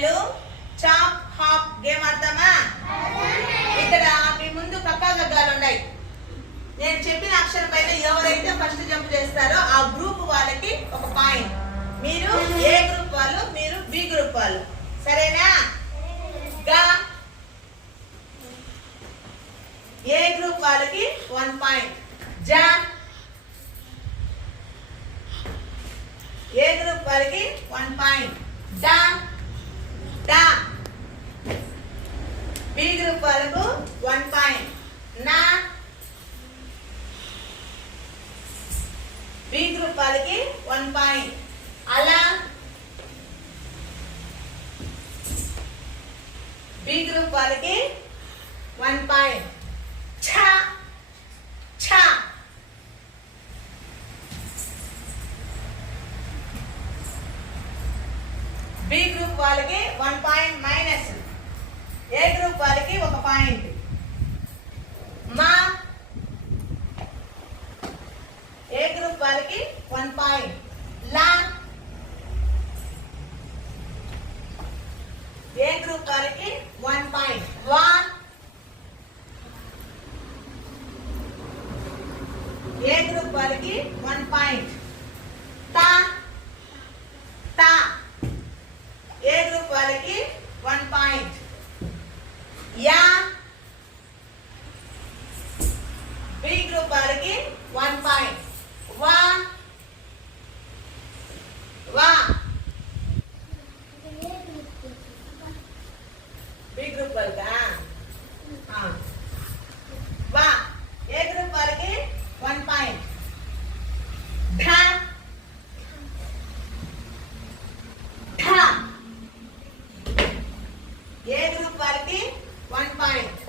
పిల్లలు chop hop game ఆడతామా? ఇక్కడ మీ ముందు కక్కా గగ్గాలు ఉన్నాయి. నేను చెప్పిన అక్షరం పైన ఎవరైతే ఫస్ట్ జంప్ చేస్తారో ఆ గ్రూప్ వాళ్ళకి ఒక పాయింట్. మీరు ఏ గ్రూప్ వాళ్ళు, మీరు బి గ్రూప్ వాళ్ళు. సరేనా? గా ఏ గ్రూప్ వాళ్ళకి 1 పాయింట్. జా ఏ గ్రూప్ వాళ్ళకి 1 పాయింట్. డా డా బి గ్రూప్ వాళ్ళకు 1 పాయింట్. నా బి గ్రూప్ వాళ్ళకి 1 పాయింట్. అలా బి గ్రూప్ వాళ్ళకి 1 పాయింట్. ఛ ఛ బి గ్రూప్ వాళ్ళకి 1 పాయింట్ మైనస్. ఏ గ్రూప్ వాళ్ళకి 1 పాయింట్. మా ఏ గ్రూప్ వాళ్ళకి 1 పాయింట్. లా ఏ గ్రూప్ వాళ్ళకి 1 పాయింట్. వా ఏ గ్రూప్ వాళ్ళకి 1 పాయింట్. తా తా ఏ గ్రూప్ వాళ్ళకి 1 పాయింట్. యా బి గ్రూప్ వాళ్ళకి 1 పాయింట్. వా వా బి గ్రూప్ వాళ్ళకా? వా ఏ గ్రూప్ వాళ్ళకి 1 పాయింట్. ఢా ఢా ఏ గ్రూప్ వాళ్ళకి 1 పాయింట్.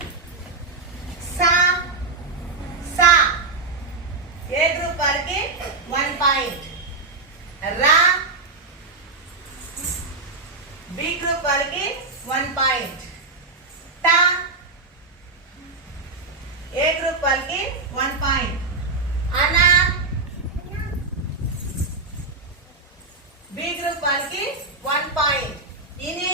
సా సా ఏ గ్రూప్ వాళ్ళకి 1 పాయింట్. రా బి గ్రూప్ వాళ్ళకి 1 పాయింట్. టా ఏ గ్రూప్ వాళ్ళకి 1 పాయింట్. అనా బి గ్రూప్ వాళ్ళకి 1 పాయింట్. ఇనే